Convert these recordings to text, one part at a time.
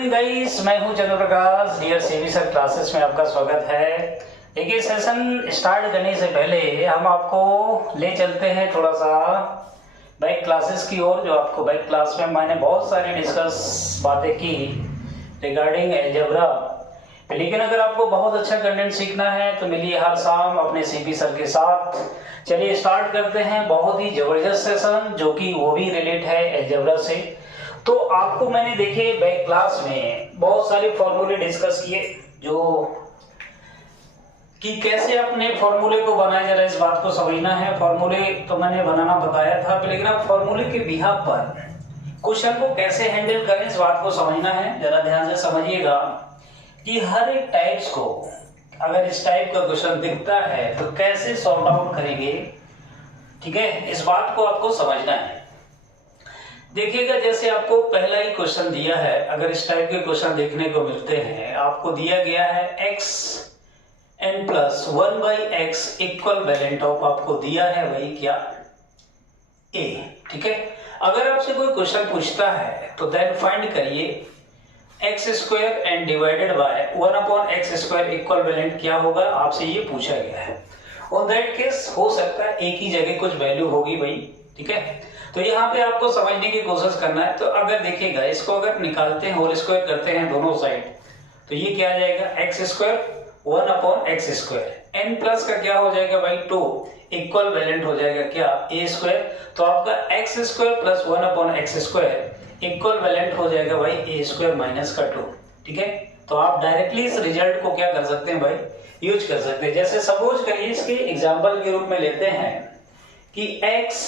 Guys, मैं हूं चंद्र प्रकाश। Dear CB sir classes में आपका स्वागत है। देखिए, सेशन स्टार्ट करने से पहले हम आपको ले चलते हैं थोड़ा सा बैक क्लासेस की ओर। जो आपको बैक क्लास में मैंने बहुत सारी डिस्कस बातें की रिगार्डिंग अलजेब्रा, लेकिन अगर आपको बहुत अच्छा कंटेंट सीखना है तो मिलिए हर शाम अपने सीबी सर के साथ। चलिए स्टार्ट करते हैं बहुत ही जबरदस्त सेशन, जो कि वो भी रिलेट है अलजेब्रा से। तो आपको मैंने देखे बैक क्लास में बहुत सारे फॉर्मूले डिस्कस किए, जो कि कैसे अपने फॉर्मूले को बनाया जा रहा है, इस बात को समझना है। फॉर्मूले तो मैंने बनाना बताया था, लेकिन आप फॉर्मूले के बिहाफ पर क्वेश्चन को कैसे हैंडल करें, इस बात को समझना है। जरा ध्यान से समझिएगा कि हर एक टाइप्स को अगर इस टाइप का क्वेश्चन दिखता है तो कैसे सॉल्व आउट करेंगे। ठीक है, इस बात को आपको समझना है। देखिएगा, जैसे आपको पहला ही क्वेश्चन दिया है, अगर इस टाइप के क्वेश्चन देखने को मिलते हैं, आपको दिया गया है x n plus 1/x equivalent of, आपको दिया है वही क्या a। ठीक है, अगर आपसे कोई क्वेश्चन पूछता है तो देन फाइंड करिए x square and divided by 1/x square equivalent क्या होगा, आपसे ये पूछा गया है। और दैट केस हो सकता है एक ही जगह कुछ वैल्यू होगी भाई। ठीक है, तो यहाँ पे आपको समझने की कोशिश करना है। तो अगर देखिएगा, इसको अगर निकालते हैं, होल स्क्वायर करते हैं दोनों साइड, तो ये क्या आ जाएगा x square 1/x square. n plus का क्या हो जाएगा भाई 2 इक्वल वैलेंट हो जाएगा क्या a स्क्वायर। तो आपका x square plus 1/x square equivalent हो जाएगा भाई a स्क्वायर माइनस का 2। ठीक है, तो आप डायरेक्टली इस रिजल्ट को क्या कर सकते हैं भाई, यूज कर सकते हैं। जैसे सपोज करिए, इसके एग्जाम्पल के रूप में लेते हैं कि x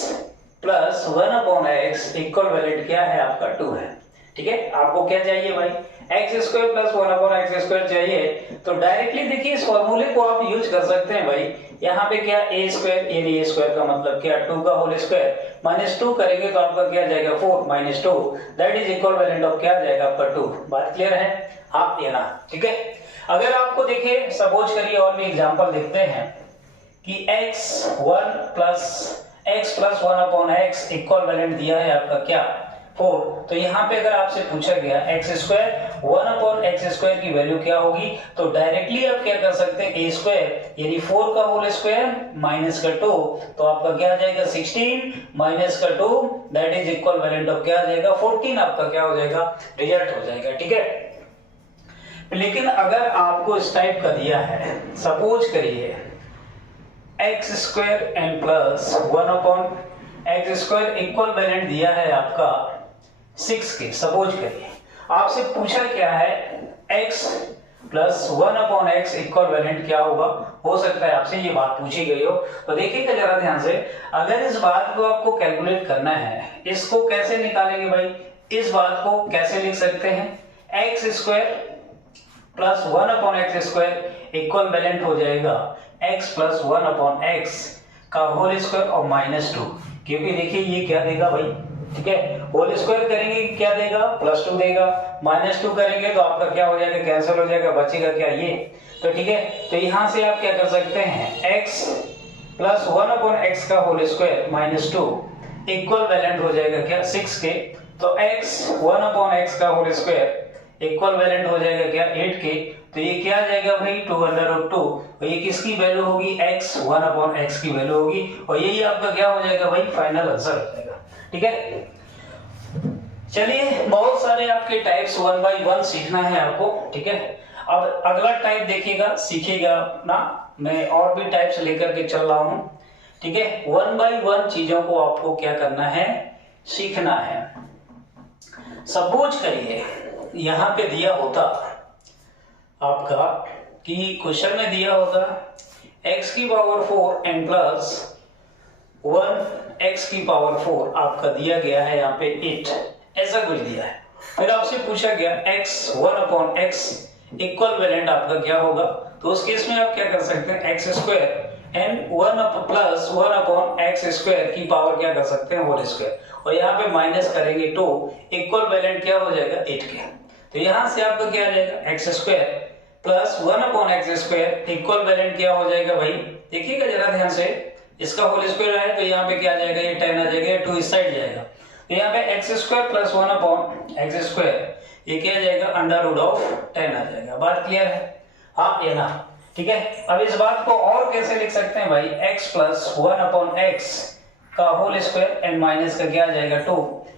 plus 1/x equivalent क्या है आपका 2 है। ठीक है, आपको क्या चाहिए भाई, x square plus 1/x square चाहिए। तो डायरेक्टली देखिए इस फॉर्मूले को आप यूज कर सकते हैं भाई। यहाँ पे क्या a स्क्वायर, a स्क्वायर का मतलब क्या 2 का होल स्क्वायर माइनस 2 करेंगे तो आपका क्या जाएगा 4 minus 2, that is equivalent of क्या जाएगा आपका 2। बात क्लियर है आप ये ना। ठीक है, अगर आपको देखिए सपोज करिए और भी एग्जांपल देखते हैं कि x plus 1/x equivalent दिया है आपका क्या 4। तो यहाँ पे अगर आपसे पूछा गया x स्क्वायर 1/x स्क्वायर की वैल्यू क्या होगी, तो डायरेक्टली आप क्या कर सकते हैं, a स्क्वायर यानी 4 का होल स्क्वायर माइनस का 2, तो आपका क्या आ जाएगा 16 माइनस का 2, that is equivalent of क्या आ जाएगा 14। आपका क्या हो जाएगा, रिजल्ट हो जाएगा। ठीक है, लेकिन अगर आपको इस टाइप का दिया है, सपोज करिए x square n plus 1/x square equivalent दिया है आपका 6 के। सपोज करिए आपसे पूछा क्या है x plus 1/x equivalent क्या होगा, हो सकता है आपसे ये बात पूछी गई हो। तो देखिएगा जरा ध्यान से, अगर इस बात को आपको कैलकुलेट करना है, इसको कैसे निकालेंगे भाई, इस बात को कैसे लिख सकते हैं, x square plus 1/x square equivalent हो जाएगा x प्लस 1/x का होल स्क्वायर और माइनस 2, क्योंकि देखिए ये क्या देगा भाई। ठीक है, होल स्क्वायर करेंगे क्या देगा, प्लस 2 देगा, माइनस 2 करेंगे तो आपका क्या हो जाएगा, कैंसिल हो जाएगा, बचेगा क्या ये। तो ठीक है, तो यहां से आप क्या कर सकते हैं, x प्लस 1/x का whole square minus 2 equivalent हो जाएगा क्या 6 के। तो x 1/x का होल स्क्वायर इक्वल वैलेंट हो जाएगा क्या 8 के। तो ये क्या आ जाएगा भाई 2/2, और ये किसकी वैल्यू होगी, x 1/x की वैल्यू होगी, और यही आपका क्या हो जाएगा भाई फाइनल आंसर हो जाएगा। ठीक है, चलिए बहुत सारे आपके टाइप्स 1 बाय 1 सीखना है आपको। ठीक है, अब अगला टाइप देखिएगा, सीखिएगा ना, मैं और भी टाइप्स लेकर के चल रहा हूं। ठीक है, 1 बाय 1 चीजों को आपको क्या करना है, सीखना है। सपोज करिए यहां पे दिया होता आपका कि क्वेश्चन में दिया होगा x की पावर 4 n प्लस 1 x की पावर 4, आपका दिया गया है यहाँ पे 8, ऐसा कुछ दिया है। फिर आपसे पूछा गया x 1/x इक्वल वैलेंट आपका क्या होगा, तो उस केस में आप क्या कर सकते हैं, x square n 1 plus 1/x square की पावर क्या कर सकते हैं, होल स्क्वायर, और यहाँ पे माइनस करेंगे 2 इक्वल वैलेंट क्या हो जाएगा 8 के। तो यहां से आपका क्या आ जाएगा x square plus 1/x square equivalent क्या हो जाएगा भाई, देखिएगा जरा ध्यान से, इसका होल स्क्वायर है तो यहाँ पे क्या आ जाएगा, ये 10 आ जाएगा, 2 इस साइड जाएगा। तो यहाँ पे x square plus 1/x square ये क्या आ जाएगा अंडर रूट ऑफ 10 आ जाएगा। बात क्लियर है? हाँ या ना? ठीक है। अब इस बात को और कैसे लिख सकते हैं भाई, x प्लस 1/x का होल स्क्वायर एंड माइनस का क्या आ जाएगा 2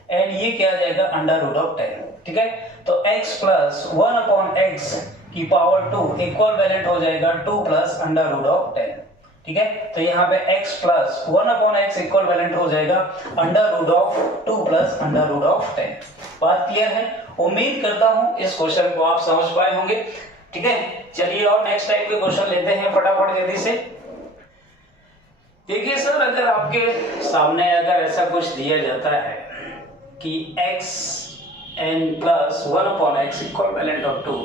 एंड ये क्या आ जाएगा अंडर रूट ऑफ 10। ठीक है, तो x प्लस 1/x की पावर 2 इक्वल हो जाएगा 2 प्लस अंडर रूट ऑफ 10। ठीक है, तो यहाँ पे x प्लस 1/x इक्वल हो जाएगा under root of 2 plus under root of 10। बात क्लियर है? उम्मीद करता हूं इस क्वेश्चन को आप समझ पाए होंगे। ठीक है, चलिए और नेक्स्ट टाइप के क्वेश्चन लेते हैं फटाफट जल्दी से। देखिए सर, अगर आपके सामने अगर ऐसा कुछ दिया जाता है कि x n plus 1/x equal of 2,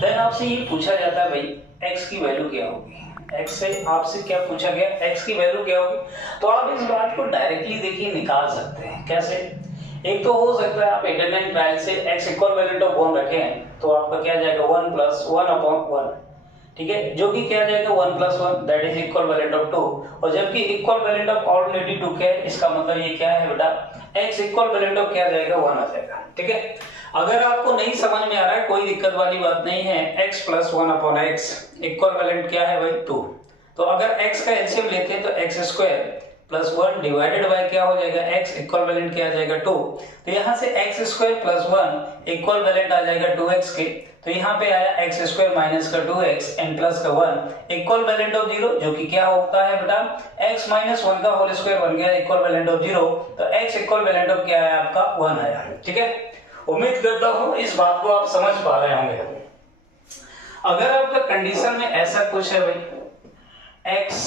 then आपसे ये पूछा जाता है भाई x की वैल्यू क्या होगी। x से आपसे क्या पूछा गया, x की वैल्यू क्या होगी। तो आप इस बात को डायरेक्टली देखिए निकाल सकते हैं। कैसे? एक तो हो सकता है आप इंटरनेट ट्रायल से x इक्वल ऑफ 1 रखें तो आपका क्या जाएगा 1 प्लस 1/1। ठीक है, जो कि क्या जाएगा 1 plus 1 that is equal of 2। और जबकि इक्वल ऑफ ऑलरेडी 2 क्या है, इसका मतलब ये क्या है बेटा, x इक्वल ऑफ क्या जाएगा 1 आ जाएगा। ठीक है, अगर आपको नहीं समझ में आ रहा है कोई दिक्कत वाली बात नहीं है। x प्लस 1/x इक्वल क्या है भाई 2। तो अगर x का एलसीएम लेते हैं तो x square plus 1 divided by क्या हो जाएगा x इक्वल क्या आ जाएगा 2। तो यहाँ से x स्क्वायर प्लस 1 इक्वल आ जाएगा 2x के। तो यहाँ पे आया x स्क्वायर माइनस का 2x एंड प्लस का 1 इक्वल ऑफ 0, जो कि क्या होता है बेटा x माइनस 1 का होल स्क्वायर बन गया इक्वल ऑफ 0। तो x इक्वल ऑफ क्या है आपका 1 आया। ठीक है, उम्मीद करता हूँ इस बात को आप समझ पा रहे होंगे। अगर आपका कंडीशन में ऐसा कुछ है भाई x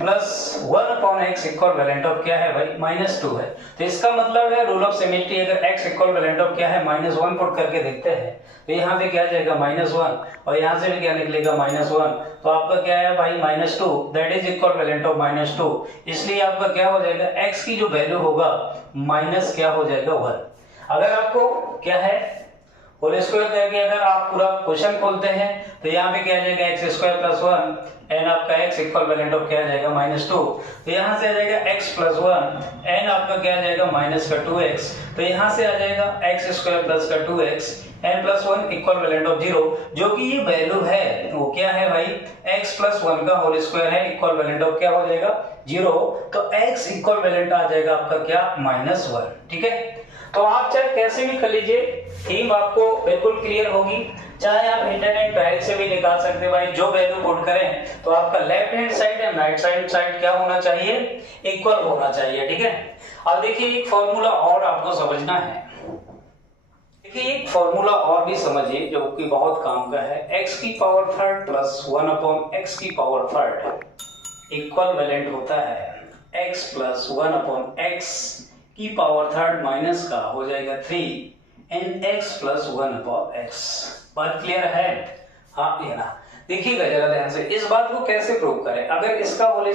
plus 1/x equal of क्या है भाई -2 है, तो इसका मतलब है रूल ऑफ सिमिट्री, अगर x इक्वल ऑफ क्या है -1 पुट करके देखते हैं तो यहाँ पे क्या जाएगा -1 और यहाँ से भी क्या निकलेगा -1। तो आपका क्या है भाई -2 दैट इज इक्वल ऑफ -2। इसलिए आपका क्या हो जाएगा x की जो वैल्यू होगा माइनस क्या हो जाएगा 1। अगर आपको क्या है होल स्क्वायर करके अगर आप पूरा क्वेश्चन खोलते हैं तो यहाँ पे क्या आ जाएगा x स्क्वायर प्लस 1 एंड आपका x इक्वल ऑफ क्या आ जाएगा -2। तो यहाँ से आ जाएगा x प्लस 1 एंड आपका क्या आ जाएगा माइनस का 2x। तो यहाँ से आ जाएगा x स्क्वायर प्लस का 2x and plus 1 equal of 0, जो कि ये वैल्यू है वो क्या है भाई x प्लस 1 का होल स्क्वायर है इक्वल ऑफ क्या हो जाएगा 0। तो x इक्वल आ जाएगा आपका क्या -1। ठीक है, तो आप चाहे कैसे भी कर लीजिए, थीम आपको बिल्कुल क्लियर होगी। चाहे आप इंटरनेट ट्रायल से भी निकाल सकते हैं भाई, जो वैल्यू पुट करें तो आपका left hand side and right side क्या होना चाहिए, इक्वल होना चाहिए। ठीक है, अब देखिए एक फॉर्मूला और आपको समझना है। देखिए एक फॉर्मूला और भी समझिए जो कि बहुत काम का है। x की पावर थर्ड प्लस 1/x की पावर थर्ड इक्वल होता है x प्लस 1/x की पावर थर्ड माइनस का हो जाएगा 3 एंड x प्लस 1/x। बात क्लियर है? हाँ या ना? देखिएगा जरा ध्यान से, इस बात को कैसे प्रूव करें। अगर इसका होल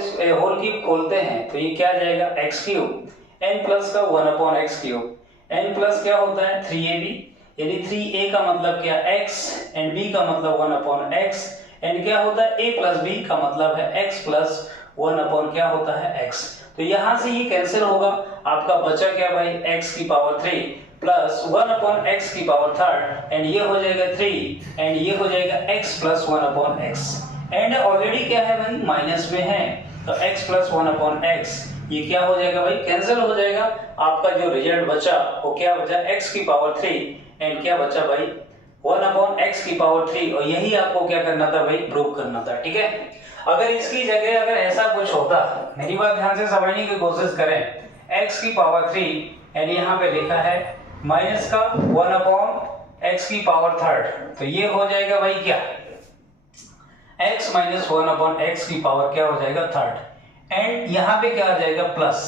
क्यूब खोलते हैं तो ये क्या आ जाएगा x क्यूब n प्लस का 1/x क्यूब। n प्लस क्या होता है 3ab, यानी 3a का मतलब क्या x एंड b का मतलब 1/x एंड क्या होता है a प्लस b का मतलब है x प्लस 1/ क्या होता है x। तो यहां से ये कैंसिल होगा, आपका बचा क्या भाई x की पावर 3 प्लस 1/x की पावर थर्ड एंड ये हो जाएगा 3 एंड ये हो जाएगा x plus 1/x and already क्या है भाई माइनस में है तो x प्लस 1/x ये क्या हो जाएगा भाई कैंसिल हो जाएगा। आपका जो रिजल्ट बचा वो क्या बचा x की पावर 3 एंड क्या बचा भाई 1/x की पावर 3, और यही आपको क्या करना था भाई प्रूव करना था। ठीक है, अगर इसकी जगह अगर ऐसा कुछ होता, मेरी बात ध्यान से समझने की कोशिश करें, x की पावर 3 एंड यहाँ पे लिखा है माइनस का 1/x की पावर थर्ड, तो ये हो जाएगा भाई क्या x माइनस 1/x की पावर क्या हो जाएगा थर्ड एंड यहाँ पे क्या आ जाएगा प्लस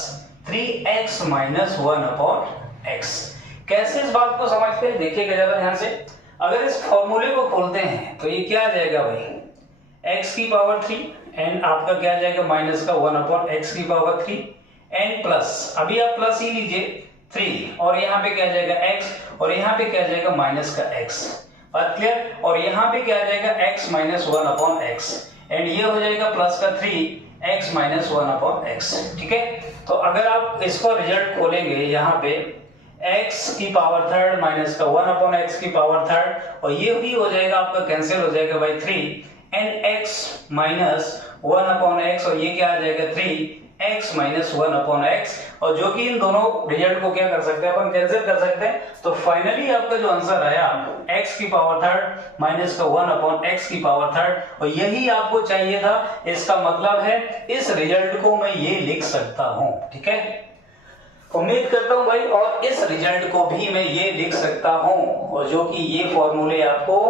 3x माइनस 1/x। कैसे इस बात को समझते हैं देखिएगा जरा ध्यान से। अगर इस फॉर्मूले को खोलते हैं तो ये क्या आ जाएगा भाई x की पावर 3 एंड आपका क्या आ जाएगा माइनस का 1/x की पावर 3 एंड प्लस, अभी आप प्लस ही लीजिए 3 और यहाँ पे क्या आ जाएगा x और यहाँ पे क्या आ जाएगा माइनस का x। बात क्लियर? और यहाँ पे क्या आ जाएगा x माइनस 1/x एंड ये हो जाएगा प्लस का 3x माइनस 1/x। ठीक है, तो अगर आप इसको रिजल्ट खोलेंगे यहाँ पे x की पावर थर्ड माइनस का 1 अपॉन x की पावर थर्ड, और ये भी हो जाएगा आपका कैंसिल हो जाएगा by 3 and x minus 1 upon x, और ये क्या आ जाएगा 3x माइनस 1 अपॉन x, और जो कि इन दोनों रिजल्ट को क्या कर सकते हैं अपन कैंसिल कर सकते हैं। तो फाइनली आपका जो आंसर आया x की पावर थर्ड माइनस का 1 अपॉन x की पावर थर्ड, और यही आपको चाहिए था। इसका मतलब है इस रिजल्ट को मैं ये लिख सकता हूं, ठीक है। उम्मीद करता हूं भाई, और इस रिजल्ट को भी मैं ये लिख सकता हूं, और जो कि ये फॉर्मूले आपको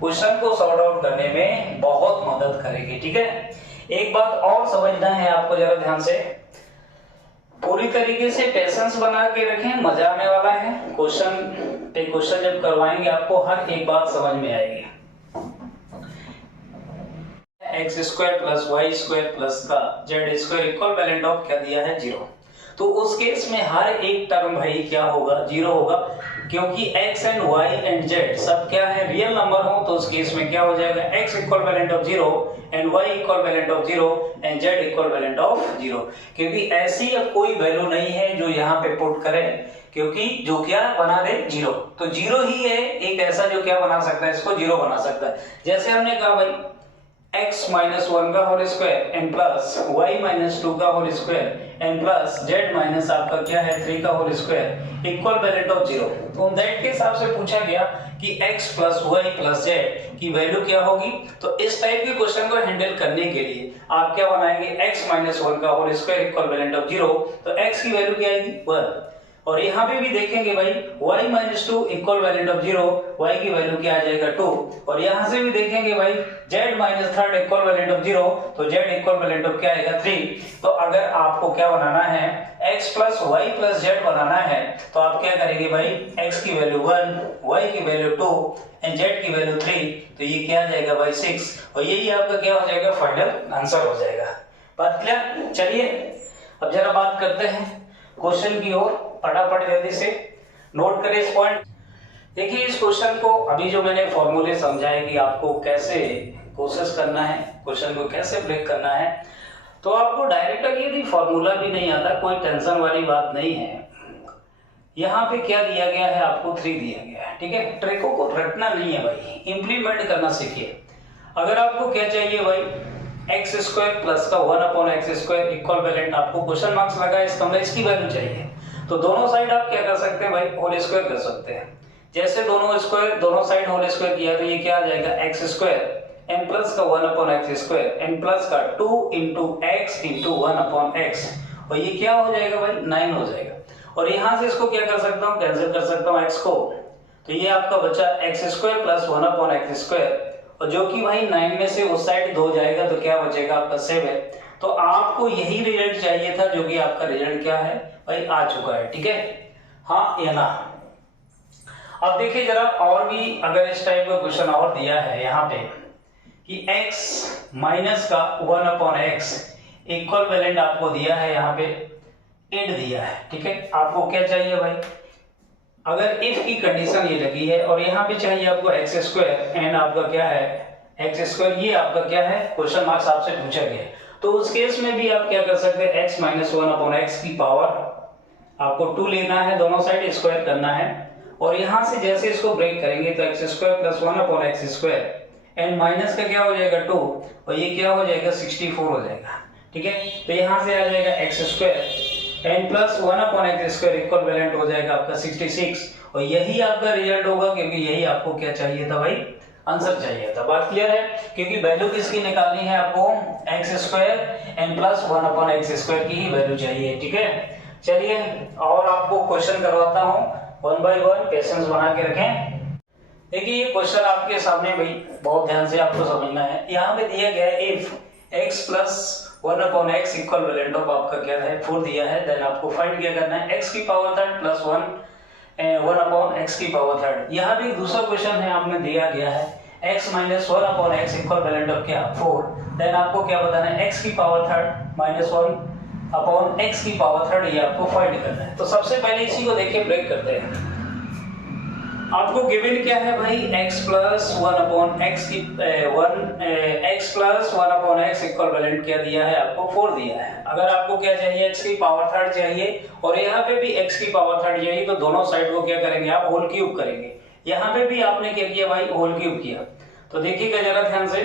क्वेश्चन को सॉर्ट आउट करने में बहुत मदद करेगी, ठीक है। एक बात और समझना है आपको जरा ध्यान से, पूरी तरीके से पेशेंस बना के रखें, मजा आने वाला है। क्वेश्चन पे क्वेश्चन जब करवाएंगे आपको हर एक बात समझ में आएगी। X square plus y square plus का z square equivalent of क्या दिया है 0, तो उस केस में हर एक टर्म भाई क्या होगा 0 होगा, क्योंकि x and y and z सब क्या है रियल नंबर हो, तो उस केस में क्या हो जाएगा x equivalent of 0 and y equivalent of 0 and z equivalent of 0, क्योंकि ऐसी अब कोई वैल्यू नहीं है जो यहाँ पे पुट करें, क्योंकि जो क्या बना दे 0, तो 0 ही है एक ऐसा जो क्या बना सकता है, इसको 0 बना सकता है। जैसे हमने कहा भाई x माइनस 1 का whole square and plus y minus 2 का whole square and plus z minus आपका क्या है 3 का whole square equivalent of 0, तो दैट के हिसाब से पूछा गया कि x plus y plus z की वैल्यू क्या होगी। तो इस टाइप के क्वेश्चन को हैंडल करने के लिए आप क्या बनाएंगे x माइनस 1 का whole square equivalent of 0, तो x की वैल्यू क्या आएगी 1, और यहाँ पे भी देखेंगे भाई y minus 2 equivalent of 0, y की वैल्यू क्या आ जाएगा 2, और यहाँ से भी देखेंगे भाई z minus third equivalent of 0, तो z इक्वल वैलेंट ऑफ क्या आएगा 3। तो अगर आपको क्या बनाना है x plus y plus z बनाना है, तो आप क्या करेंगे भाई x की वैल्यू 1, y की वैल्यू 2 एंड z की वैल्यू 3, तो ये क्या आ जाएगा भाई 6, और यही आपका क्या हो जाएगा फाइनल आंसर हो जाएगा। बात क्लियर। चलिए अब जरा बात करते हैं क्वेश्चन की ओर, फटाफट जल्दी से नोट करें इस पॉइंट। देखिए इस क्वेश्चन को अभी जो मैंने फॉर्मूले समझाए कि आपको कैसे कोशिश करना है, क्वेश्चन को कैसे ब्रेक करना है, तो आपको डायरेक्ट यदि फॉर्मूला भी नहीं आता कोई टेंशन वाली बात नहीं है। यहाँ पे क्या दिया गया है आपको 3 दिया गया है, ठीक है। ट्रिकों को रटना नहीं है भाई, इंप्लीमेंट करना सीखिए। अगर आपको क्या चाहिए भाई एक्स स्क्वायर प्लस का 1 upon x square equivalent, आपको क्वेश्चन मार्क्स लगा इसका इसकी वैल्यू चाहिए, तो दोनों साइड आप क्या कर सकते हैं भाई होल स्क्वायर कर सकते हैं। जैसे दोनों साइड होल स्क्वायर किया तो ये क्या आ जाएगा एक्स स्क्वायर एन प्लस का 1 upon x square n plus का 2 into x into 1 upon x, और ये क्या हो जाएगा भाई 9 हो जाएगा। और यहां से इसको क्या कर सकता हूं कैंसिल कर सकता हूं x को, तो ये आपका बचा x square plus 1 upon x square, और जो कि भाई 9 में से उस साइड 2 जाएगा तो क्या बचेगा आपका 7। तो आपको यही रिजल्ट चाहिए था जो कि आपका रिजल्ट क्या है भाई आ चुका है, ठीक है हाँ या ना। अब देखिए जरा और भी अगर इस टाइप का क्वेश्चन और दिया है यहाँ पे कि x माइनस का 1 अपॉन एक्स इक्वल वैलेंट आपको दिया है, यहाँ पे 8 दिया है, ठीक है। आपको क्या चाहिए भाई, अगर इफ की कंडीशन ये लगी है और यहाँ पे चाहिए आपको एक्स स्क्वायर एंड आपका क्या है एक्स स्क्वायर, ये आपका क्या है क्वेश्चन मार्क्स आपसे पूछा गया है, तो उस केस में भी आप क्या कर सकते हैं x माइनस 1 अपॉन एक्स की पावर आपको 2 लेना है, दोनों साइड स्क्वायर करना है, और यहां से जैसे इसको ब्रेक करेंगे तो x square plus 1 upon x square and minus का क्या हो जाएगा 2, और ये क्या हो जाएगा 64 हो जाएगा, ठीक है। तो यहां से आ जाएगा x square and plus 1 upon x square equivalent हो जाएगा आपका 66, और यही आपका रिजल्ट होगा क्योंकि यही आपको क्या चाहिए था भाई आंसर चाहिए था। बात क्लियर है, क्योंकि वैल्यू किसकी निकालनी है आपको x square and plus 1 upon x square की ही वैल्यू चाहिए, ठीक है। चलिए और आपको क्वेश्चन करवाता हूं 1 बाय 1, पेशेंस बना के रखें। देखिए ये क्वेश्चन आपके सामने भाई बहुत ध्यान से आपको समझना है। यहाँ पे दिया गया है if x plus 1 upon x equivalent of आपका क्या है 4 दिया है, देन आपको फाइंड क्या करना है x की power third plus 1 upon x की पावर थर्ड। यहाँ भी दूसरा क्वेश्चन है आपने दिया गया है x minus 1 upon x equivalent of क्या 4, देन आपको क्या बताना है x की power third minus 1 upon x की पावर थर्ड, ये आपको फाइंड करना है। तो सबसे पहले इसी को देखिए ब्रेक करते हैं। आपको गिवन क्या है भाई, x plus one upon x की x plus one upon x equal क्या दिया है आपको 4 दिया है। अगर आपको क्या चाहिए, x की पावर थर्ड चाहिए और यहाँ पे भी x की पावर थर्ड चाहिए, तो दोनों साइड को क्या करेंगे आप, होल क्यूब करेंगे। यहाँ पे भी आपने क्या किया भाई, होल क्यूब किया। तो देखिएगा जरा ध्यान से,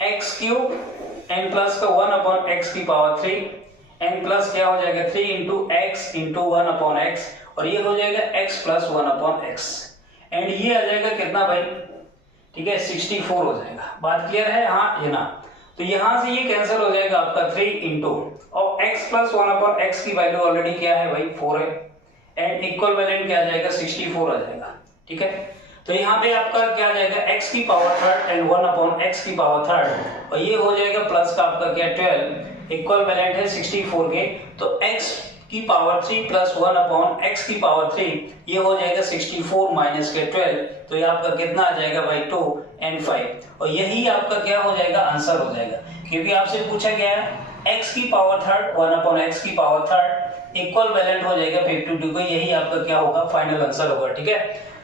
एक्स क्यूब एन प्लस का 1 अपॉन एक्स की पावर 3, एन प्लस क्या हो जाएगा 3 into x into 1 upon x, और ये हो जाएगा x plus 1 upon x, and ये आ जाएगा कितना भाई, ठीक है 64 हो जाएगा। बात क्लियर है, हाँ ये ना, तो यहां से ये कैंसिल हो जाएगा आपका 3 इंटू, और x प्लस 1 अपॉन एक्स की वैल्यू ऑलरेडी क्या है भाई 4 है, एंड इक्वल वैलेंट क्या आ जाएगा 64 आ जाएगा। ठीक है, तो यहाँ पे आपका क्या आ जाएगा, x की power third and 1 upon x की पावर थर्ड, और ये हो जाएगा प्लस का आपका क्या 12, इक्वल वैलेंट है 64 के, तो x की पावर 3 प्लस 1 अपॉन x की पावर 3, ये हो जाएगा 64 माइनस के 12, तो ये आपका कितना आ जाएगा भाई 2 एंड 5, और यही आपका क्या हो जाएगा, आंसर हो जाएगा। क्योंकि आपसे पूछा गया है x की पावर थर्ड 1 अपॉन x की पावर थर्ड इक्वल वैलेंट हो जाएगा 52 को, यही आपका क्या होगा, फाइनल आंसर होगा। ठीक है,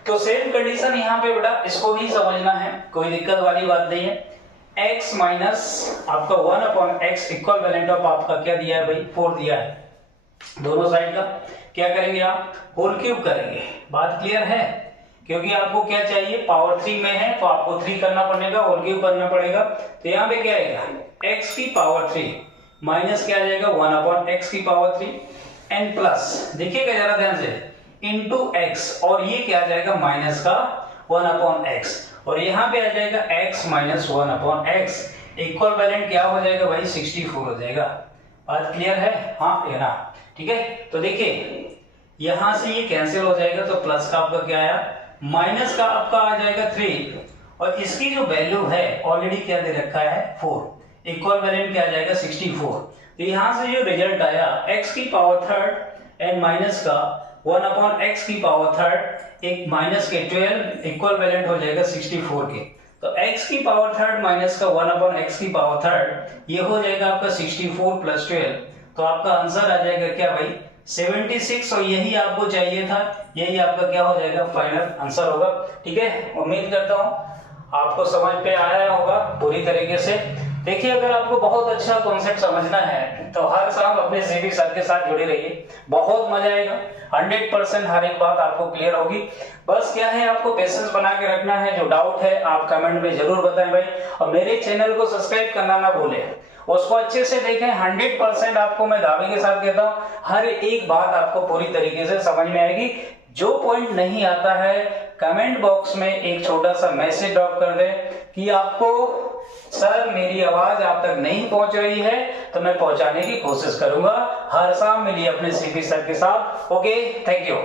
तो सेम कंडीशन यहाँ पे बेटा इसको भी समझना है, कोई दिक्कत वाली बात नहीं है। x माइनस आपका 1 upon x equivalent of आपका क्या दिया है भाई 4 दिया है, दोनों साइड का क्या करेंगे आप, होल क्यूब करेंगे। बात क्लियर है, क्योंकि आपको क्या चाहिए, पावर 3 में है तो आपको 3 करना पड़ेगा, होल क्यूब करना पड़ेगा। तो यहाँ पे क्या आएगा, x की पावर 3 माइनस क्या आ जाएगा 1 अपॉन x की पावर 3 एंड प्लस, देखिएगा जरा ध्यान से, इंटू x, और ये क्या आ जाएगा माइनस का 1 अपॉन x, और यहाँ पे आ जाएगा x minus 1 upon x, equivalent क्या हो जाएगा भाई 64 हो जाएगा। बात क्लियर है, हाँ ये ना, ठीक है। तो देखिए यहां से ये कैंसिल हो जाएगा, तो प्लस का आपका क्या आया, माइनस का आपका आ जाएगा 3, और इसकी जो वैल्यू है ऑलरेडी क्या दे रखा है 4, इक्वल वैलेंट क्या आ जाएगा 64। तो यहां से जो रिजल्ट आया x की पावर थर्ड एंड माइनस का 1 अपॉन x की पावर थर्ड एक माइनस के 12 इक्वल वैलेंट हो जाएगा 64 के, तो x की पावर थर्ड माइनस का 1 अपॉन x की पावर थर्ड ये हो जाएगा आपका 64 प्लस 12, तो आपका आंसर आ जाएगा क्या भाई 76, और यही आपको चाहिए था, यही आपका क्या हो जाएगा फाइनल आंसर होगा। ठीक है, उम्मीद करता हूं आपको समझ पे आया होगा पूरी तरीके से। देखिए अगर आपको बहुत अच्छा कॉन्सेप्ट समझना है तो हर शाम अपने सीबी सर के साथ जुड़े रहिए, बहुत मजा आएगा, 100% हर एक बात आपको क्लियर होगी। बस क्या है, आपको पेशेंस बना के रखना है, जो डाउट है आप कमेंट में जरूर बताएं भाई, और मेरे चैनल को सब्सक्राइब करना ना भूलें, उसको अच्छे से देखें। 100% आपको मैं दावे के साथ कहता हूँ हर एक बात आपको पूरी तरीके से समझ में आएगी। जो पॉइंट नहीं आता है कमेंट बॉक्स में एक छोटा सा मैसेज ड्रॉप कर दें कि आपको सर मेरी आवाज आप तक नहीं पहुंच रही है, तो मैं पहुंचाने की कोशिश करूंगा। हर शाम मिलिए अपने सीपी सर के साथ। Okay, thank you.